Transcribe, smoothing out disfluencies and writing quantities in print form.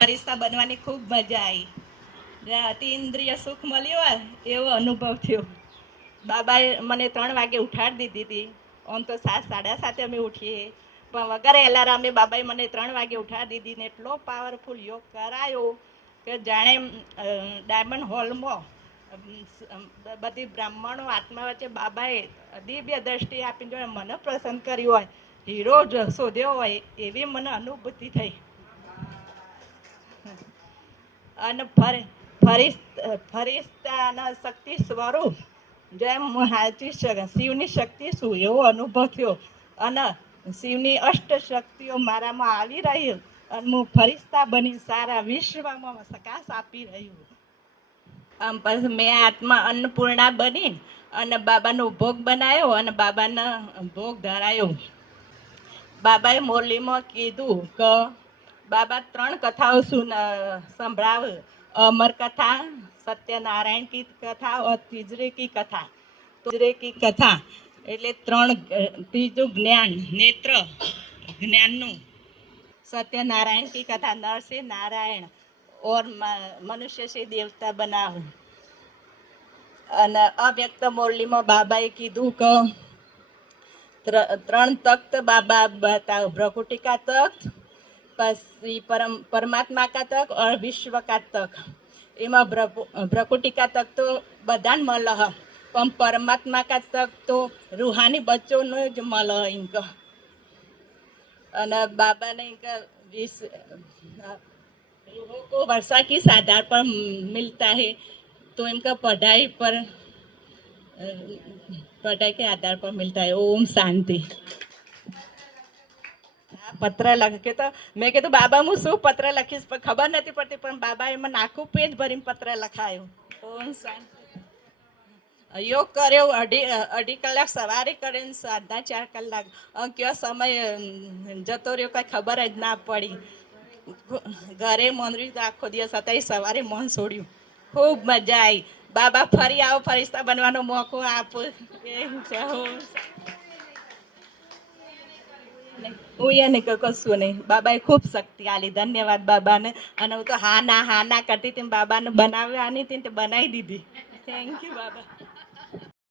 ફરિશ્તા બનવાની ખૂબ મજા આવી. અતિ ઇન્દ્રિય સુખ મળ્યું હોય એવો અનુભવ થયો. બાબાએ મને 3 વાગે ઉઠાડી દીધી હતી. આમ તો 7:30 અમે ઉઠીએ, પણ વગર એલાર્મે બાબાએ મને 3 વાગે ઉઠાડી દીધી ને એટલો પાવરફુલ યોગ કરાયો કે જાણે ડાયમંડ હોલમાં બધી બ્રાહ્મણો આત્મા વચ્ચે બાબાએ દિવ્ય દ્રષ્ટિ આપીને મને પ્રસન્ન કર્યું હોય, હીરો શોધ્યો હોય એવી મને અનુભૂતિ થઈ. અને ફરિશ્તાના શક્તિ સ્વરૂપ જેમ હાચી શિવની શક્તિ શું એવો અનુભવ થયો. અને શિવની અષ્ટ શક્તિઓ મારામાં આવી રહી અને હું ફરિશ્તા બની સારા વિશ્વમાં પ્રકાશ આપી રહ્યું. આમ પછી મેં આત્મા અન્નપૂર્ણા બની અને બાબાનો ભોગ બનાવ્યો અને બાબાના ભોગ ધરાયો. બાબાએ મોરલીમાં કીધું કે બાબા 3 કથાઓ સંભળાવ, અમર કથા, સત્યનારાયણ કી કથા और तीजरे की कथा. तीजरे की कथा એટલે 3 ત્રીજું જ્ઞાન, નેત્ર જ્ઞાનનું. સત્યનારાયણ કી કથા, નર से नारायण और मनुष्य से देवता बनाव. અને અવ્યક્ત મોરલીમાં બાબાએ કીધું કે 3 તખ્ત બાબા બતાવ, ભ્રકુટી કા તખ્ત, પછી પરમાત્મા કા તખ્ત और विश्व का तख्त. એમાં ભ્રકુટી કા તખ્ત તો બધાને મળે, પણ પરમાત્મા કા તખ્ત તો રૂહાની બચ્ચોનો જ મળે ઇનકા. અને બાબાને ઇનકા रूहों को वर्षा किस आधार पर मिलता है, तो इनका पढ़ाई के आधार पर मिलता है. ओम शांति. પત્ર લખે તો મેં કીધું બાબા હું શું પત્ર લખીશ, પણ ખબર નથી પડતી, પણ બાબાએ મને આખું પેજ ભરીને પત્ર લખાયો. ઓમ શાંતિ. યોગ કર્યો અઢી કલાક સવારે કરીને સાંજના 4 કલાક. કયો સમય જતો રહ્યો કઈ ખબર જ ના પડી. ઘરે મોનરી આખો દિવસ હતા, સવારે મૌન છોડ્યું. ખૂબ મજા આવી. બાબા ફરી આવો, ફરિશ્તા બનવાનો મોકો આપો. હું એને કશું નહીં, બાબાએ ખૂબ શક્તિ આલી. ધન્યવાદ બાબાને. અને હું તો હા ના કરતી હતી, બાબાને બનાવવાની હતી તે બનાવી દીધી. Thank you Baba.